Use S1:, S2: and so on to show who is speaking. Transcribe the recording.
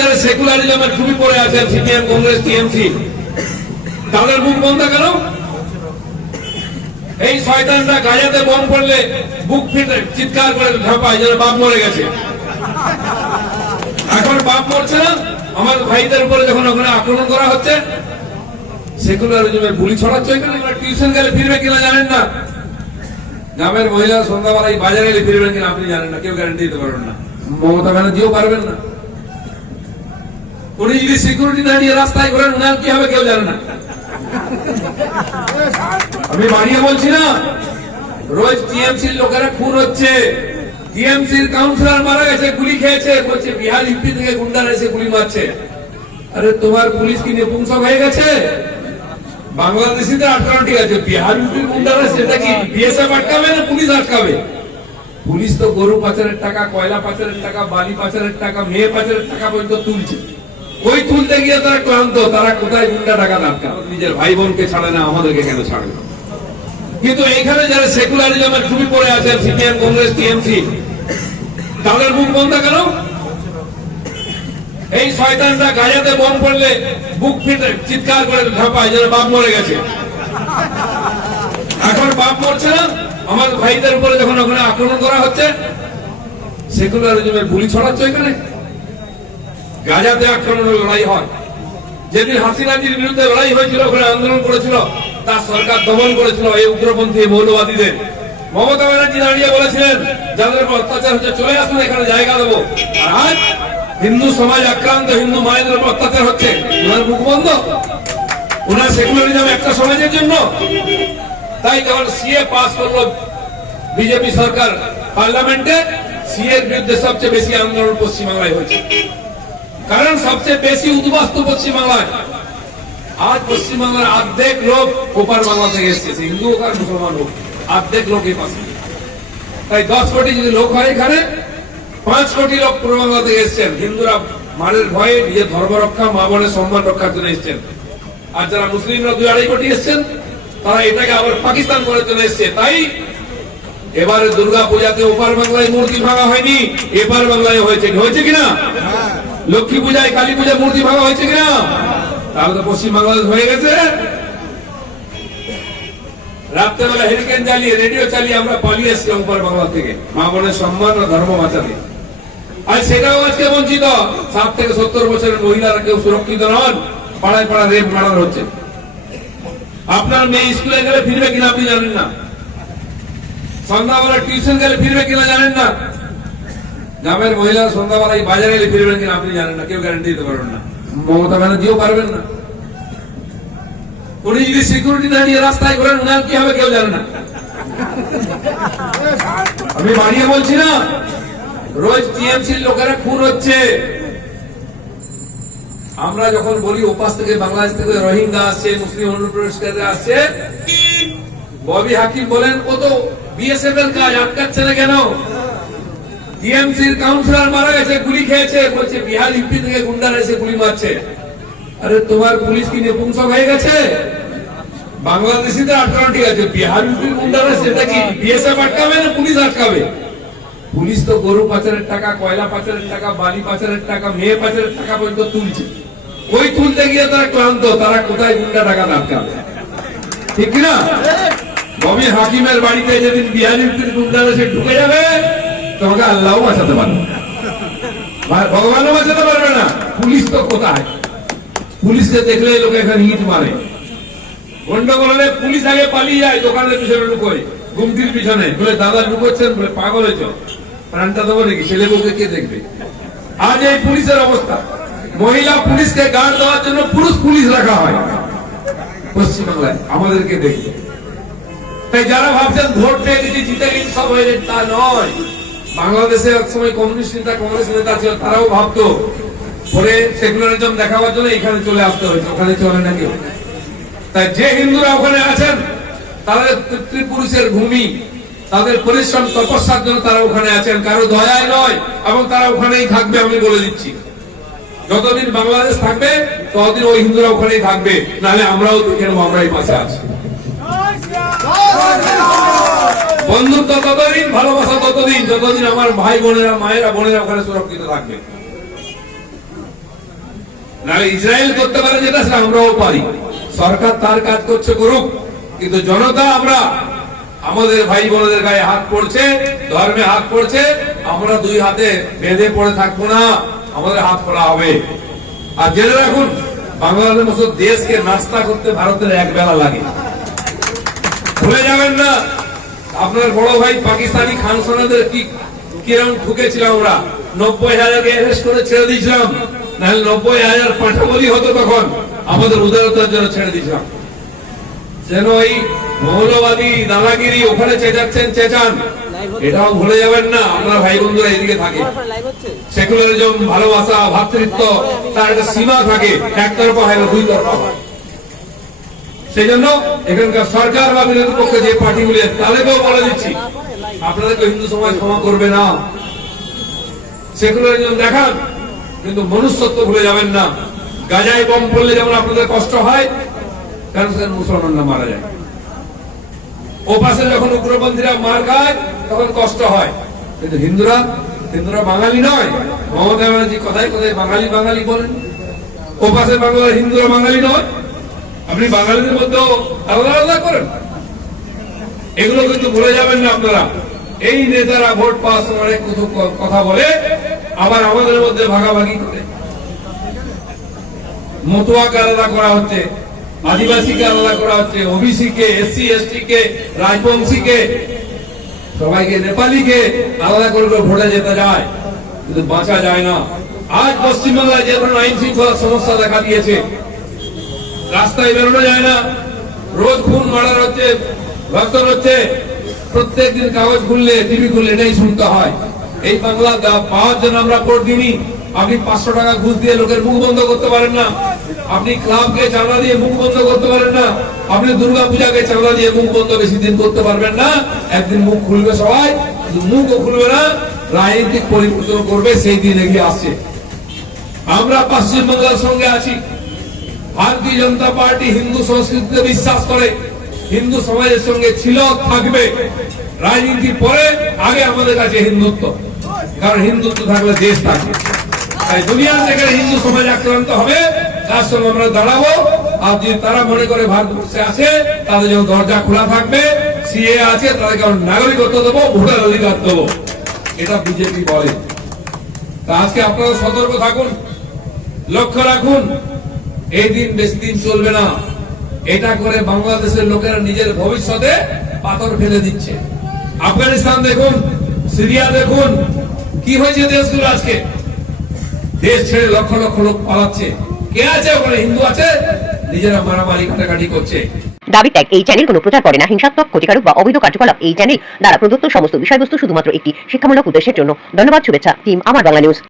S1: যারা সেকুলারিজমের খুবই পড়ে আছেন সিপিএম কংগ্রেস টিএমসি তাদের মুখ বন্ধ কেন? এই শয়তানরা গাজাতে বম পড়লে বুক ফিটে, চিৎকার করে ঝাঁপায় যেন বাপ মরে গেছে। এখন বাপ মরছে না, আমার ভাইদের উপরে যখন ওখানে আক্রমণ করা হচ্ছে সেকুলারিজমের গুলি ছড়াচ্ছে এখানে টিউশন গেলে ফিরবে কিনা জানেন না। গ্রামের মহিলা সন্ধ্যাবেলা এই বাজারে এলে ফিরবেন কিনা আপনি জানেন না, কেউ গ্যারান্টি দিতে পারবেন না। মমতা ব্যানার্জিও পারবেন না। উনি যদি সিকিউরিটি দাঁড়িয়ে রাস্তায় করেন উনার কি হবে কেউ জানে না। আমি বাড়িয়ে বলছি না, রোজ টিএমসির লোকেরা খুন হচ্ছে। টিএমসির কাউন্সিলর মারা গেছে, গুলি খেয়েছে, বলছে বিহার ইউপি থেকে এসে গুলি মারছে। আরে তোমার পুলিশ কি হয়ে গেছে? আটকানো ঠিক আছে, বিহার গুন্ডারা সেটা কি বিএসএফ আটকাবে না পুলিশ আটকাবে? পুলিশ তো গরু পাচারের টাকা, কয়লা পাচারের টাকা, বালি পাচারের টাকা, মেয়ে পাচারের টাকা পর্যন্ত তুলছে। ওই তুলতে গিয়ে তারা ক্লান্ত, তারা কোথায় গুন্ডা টাকা আটকাবে নিজের ভাই বোনকে ছাড়ে না, আমাদেরকে কেন ছাড়ে না? কিন্তু এইখানে যারা সেকুলারিজমের খুবই পড়ে আছেন সিপিএম, কংগ্রেস, টিএমসি, তাদের মুখ বন্ধ কেন? এই শয়তানটা গাজাতে বম পড়লে বুক ফিটে, চিৎকার করে ঝাঁপায়, যেন বাপ মরে গেছে। এখন বাপ মরছে না, আমার ভাইদের উপরে যখন ওখানে আক্রমণ করা হচ্ছে সেকুলারিজমের গুলি ছড়াচ্ছে এখানে। গাজাতে আক্রমণের লড়াই হয়। যেদিন হাসিনাজির বিরুদ্ধে লড়াই হয়েছিল, ওখানে আন্দোলন করেছিল তার সরকার দমন করেছিল এই উগ্রপন্থী মৌলবাদীদের। মমতা ব্যানার্জি দাঁড়িয়ে বলেছিলেন, যাদের উপর অত্যাচার হচ্ছে, চলে আসুন, এখানে জায়গা দেবো। আর আজ হিন্দু সমাজ আক্রান্ত, হিন্দু মায়েদের উপর অত্যাচার হচ্ছে। ওনার মুখ বন্ধ। ওনার সেকুলারিজম একটা সমাজের জন্য। তাই যখন সিএ পাস করল বিজেপি সরকার, পার্লামেন্টে, সিএর বিরুদ্ধে সবচেয়ে বেশি আন্দোলন পশ্চিমবাংলায় হয়েছে। কারণ সবচেয়ে বেশি উদ্বাস্তু পশ্চিমবাংলায়। আজ পশ্চিমবাংলার অর্ধেক লোক ওপার বাংলা থেকে এসেছে হিন্দু হোক আর মুসলমান হোক, অর্ধেক লোক এই পাশে। তাই দশ কোটি যদি লোক হয় এখানে, পাঁচ কোটি লোক পূর্ব বাংলা থেকে এসছেন। হিন্দুরা মারের ভয়ে নিজের ধর্ম রক্ষা, মা বোনের সম্মান রক্ষার জন্য এসছেন। আর যারা মুসলিমরা দুই আড়াই কোটি এসছেন, তারা এটাকে আবার পাকিস্তান করার জন্য এসছে। তাই এবারে দুর্গা পূজাতে ওপার বাংলায় মূর্তি ভাঙা হয়নি, এপার বাংলায় হয়েছে। হয়েছে কিনা? লক্ষ্মী পূজায় কালী পূজায় মূর্তি ভাঙা হয়েছে কিনা? তাহলে তো পশ্চিম বাংলাদেশ হয়ে গেছে। রাত্রেবেলা হেরিকেন জ্বালিয়ে রেডিও চালিয়ে আমরা পালিয়ে এসছি ওপার বাংলা থেকে। মা বোনের সম্মান ও ধর্ম বাঁচাতে। আর সেটাও আজকে বঞ্চিত। ষাট থেকে সত্তর বছরের মহিলারা কেউ সুরক্ষিত নন। পাড়ায় পাড়ায় রেপ মার্ডার হচ্ছে। আপনার মেয়ে স্কুলে গেলে ফিরবে কিনা আপনি জানেন না। সন্ধ্যাবেলা টিউশন গেলে ফিরবে কিনা জানেন না। গ্রামের মহিলা সন্ধ্যাবেলা এই বাজারে এলে ফিরবেন কিনা আপনি জানেন না, কেউ গ্যারান্টি দিতে পারবেন না। মমতা ব্যানার্জিও পারবেন না। উনি যদি সিকিউরিটি দাঁড়িয়ে রাস্তায় করেন উনার কি হবে কেউ জানে না। আমি বাড়িয়ে বলছি না, রোজ টিএমসির লোকেরা খুন হচ্ছে। আমরা যখন বলি, ওপাশ থেকে বাংলাদেশ থেকে রোহিঙ্গা আসছে, মুসলিম অনুপ্রবেশকারীরা আসছে, ববি হাকিম বলেন, ও তো বিএসএফ এর কাজ, আটকাচ্ছে না কেন? টিএমসির কাউন্সিলর মারা গেছে, গুলি খেয়েছে, বলছে, বিহার ইউপি থেকে গুন্ডারা এসে গুলি মারছে। আরে, তোমার পুলিশ কি হয়ে গেছে? আটকানো ঠিক আছে, বিহার ইউপির গুন্ডারা সেটা কি বিএসএফ আটকাবে না পুলিশ আটকাবে? পুলিশ তো গরু পাচারের টাকা, কয়লা পাচারের টাকা, বালি পাচারের টাকা, মেয়ে পাচারের টাকা পর্যন্ত তুলছে। ওই তুলতে গিয়ে তারা ক্লান্ত, তারা কোথায় গুন্ডা টাকা আটকাবে? ঠিক কিনা ববি হাকিমের বাড়িতে যেদিন বিহার গুন্ডারা সে ঢুকে যাবে তোমাকে আল্লাহ বাঁচাতে পারবে ভগবানও বাঁচাতে পারবে না। পুলিশ তো কোথায়? পুলিশকে দেখলে লোক এখানে ইট মারে। গন্ডগোল পুলিশ আগে পালিয়ে যায়, দোকানের পিছনে লুকোয়, গুমটির পিছনে। বলে, দাদা লুকোচ্ছেন? বলে, পাগল হয়েছ। প্রাণটা দেবো নাকি? ছেলে বউকে কে দেখবে? আজ এই পুলিশের অবস্থা। মহিলা পুলিশকে গার্ড দেওয়ার জন্য পুরুষ পুলিশ রাখা হয়। পশ্চিমবাংলায় আমাদেরকে দেখবে। তাই যারা ভাবছেন ভোট পেয়ে গেছি জিতে গেছি, সব হয়ে তা নয়। বাংলাদেশে এক সময় কমিউনিস্ট নেতা কংগ্রেস নেতা ছিল, তারাও ভাবতো, পরে সেকুলারিজম দেখাবার জন্য এখানে চলে আসতে হয়েছে, ওখানে চলে না কেউ। তাই যে হিন্দুরা ওখানে আছেন, তাদের পিতৃপুরুষের ভূমি, তাদের পরিশ্রম, তপস্যার জন্য তারা ওখানে আছেন। কারও দয়ায় নয়, এবং তারা ওখানেই থাকবে আমি বলে দিচ্ছি। যতদিন বাংলাদেশ থাকবে, ততদিন ওই হিন্দুরা ওখানেই থাকবে, নাহলে আমরাও দেখে নেব আমরা এই পাশে আছি। বন্ধুত্ব ততদিন ভালোবাসা ততদিন যতদিন আমার ভাই বোনেরা, মায়েরা বোনেরা ওখানে সুরক্ষিত থাকবে। না ইসরায়েল করতে পারে যেটা, সেটা আমরাও পারি। সরকার তার কাজ করছে করুক, কিন্তু জনতা আমরা, আমাদের ভাই বোনদের গায়ে হাত পড়ছে, ধর্মে হাত পড়ছে, আমরা দুই হাতে বেঁধে পড়ে থাকব না, আমাদের হাত খোলা হবে। আর জেনে রাখুন, বাংলাদেশের মতো দেশকে নাস্তা করতে ভারতের এক বেলা লাগে। ভুলে যাবেন না আপনার বড় ভাই পাকিস্তানি খান সোনাদের কি কিরম ঠুকেছিলাম আমরা? নব্বই হাজারকে অ্যারেস্ট করে ছেড়ে দিয়েছিলাম। নাহলে নব্বই হাজার পাঠাবলি হতো তখন। আমাদের উদারতার জন্য ছেড়ে দিয়েছিলাম। যেন এই মৌলবাদী দাদাগিরি ওখানে চেঁচাচ্ছেন, চেঁচান। এটাও ভুলে যাবেন না আপনার ভাই বন্ধুরা এদিকে থাকে। সেকুলারিজম ভালোবাসা, ভাতৃত্ব, তার একটা সীমা থাকে। একতরফা হয় না, দুই তরফা হয়। সেই জন্য এখানকার সরকার বা বিরোধী পক্ষে যে পার্টিগুলি তাদেরকেও বলে দিচ্ছি, আপনাদেরকে হিন্দু সমাজ ক্ষমা করবে না। সেকুলারিজম দেখান, কিন্তু মনুষ্যত্ব ভুলে যাবেন না। গাজায় বম পড়লে যেমন আপনাদের কষ্ট হয় কেন সেখানে মুসলমানরা মারা যায়। ও পাশে যখন উগ্রপন্থীরা মার খায়, তখন কষ্ট হয়। কিন্তু হিন্দুরা হিন্দুরা বাঙালি নয়। মমতা ব্যানার্জি কথায় কথায় বাঙালি বাঙালি বলেন। ও পাশে বাংলার হিন্দুরা বাঙালি নয়। আপনি বাঙালিদের মধ্যেও আলাদা আলাদা করেন। এগুলো কিন্তু ভুলে যাবেন না আপনারা। এই নেতারা ভোট সময় অনেক কথা বলে, আবার আমাদের মধ্যে ভাগাভাগি করে। মতুয়াকে আলাদা করা হচ্ছে, আদিবাসীকে আলাদা করা হচ্ছে ওবিসি কে এসসি এসটি কে রাজবংশী কে সবাইকে নেপালিকে আলাদা করে করে ভোটে যেতে যায়, কিন্তু বাঁচা যায় না। আজ পশ্চিমবাংলায় যে ধরনের আইন শৃঙ্খলা সমস্যা দেখা দিয়েছে রাস্তায় বেরোনো যায় না। রোজ খুন মারার হচ্ছে, ধর্ষণ হচ্ছে। প্রত্যেক দিন কাগজ খুললে, টিভি খুললে এটাই শুনতে হয়। এই বাংলা পাওয়ার জন্য আমরা ভোট দিইনি, আপনি পাঁচশো টাকা ঘুষ দিয়ে লোকের মুখ বন্ধ করতে পারেন না। আপনি ক্লাবকে চাঁদা দিয়ে মুখ বন্ধ করতে পারেন না। আপনি দুর্গা পূজাকে চাঁদা দিয়ে মুখ বন্ধ বেশি দিন করতে পারবেন না। একদিন মুখ খুলবে সবাই মুখও খুলবে না। রাজনৈতিক পরিবর্তন করবে, সেই দিন এগিয়ে আসছে। আমরা পশ্চিমবাংলার সঙ্গে আছি। ভারতীয় জনতা পার্টি হিন্দু সংস্কৃতিতে বিশ্বাস করে, হিন্দু সমাজের সঙ্গে ছিল থাকবে। রাজনীতি পরে আগে আমাদের কাছে হিন্দুত্ব, কারণ হিন্দুত্ব থাকলে দেশ থাকবে। তাই দুনিয়া থেকে হিন্দু সমাজ আক্রান্ত হবে, তার সঙ্গে আমরা দাঁড়াবো। আর যদি তারা মনে করে ভারতবর্ষে আছে, তাদের জন্য দরজা খোলা থাকবে, সিএ আছে, তাদেরকে আমরা নাগরিকত্ব দেবো, ভোটার অধিকার দেবো। এটা বিজেপি বলে। তা আজকে আপনারা সতর্ক থাকুন, লক্ষ্য রাখুন। এই দিন বেশি দিন চলবে না। এটা করে বাংলাদেশের লোকেরা নিজের ভবিষ্যতে পাথর ফেলে দিচ্ছে। আফগানিস্তান দেখুন, সিরিয়া দেখুন, কি হয়েছে দেশগুলো আজকে? দেশ ছেড়ে লক্ষ লক্ষ লোক পালাচ্ছে। কে আছে ওখানে? হিন্দু আছে? নিজেরা মারামারি কাটাকাটি করছে।
S2: দাবি ত্যাগ এই চ্যানেল কোনো প্রচার করে না। হিংসাত্মক, ক্ষতিকারক বা অবৈধ কার্যকলাপ। এই চ্যানেল দ্বারা প্রদত্ত সমস্ত বিষয়বস্তু শুধুমাত্র একটি শিক্ষামূলক উদ্দেশ্যের জন্য। ধন্যবাদ, শুভেচ্ছা। টিম আমার বাংলা নিউজ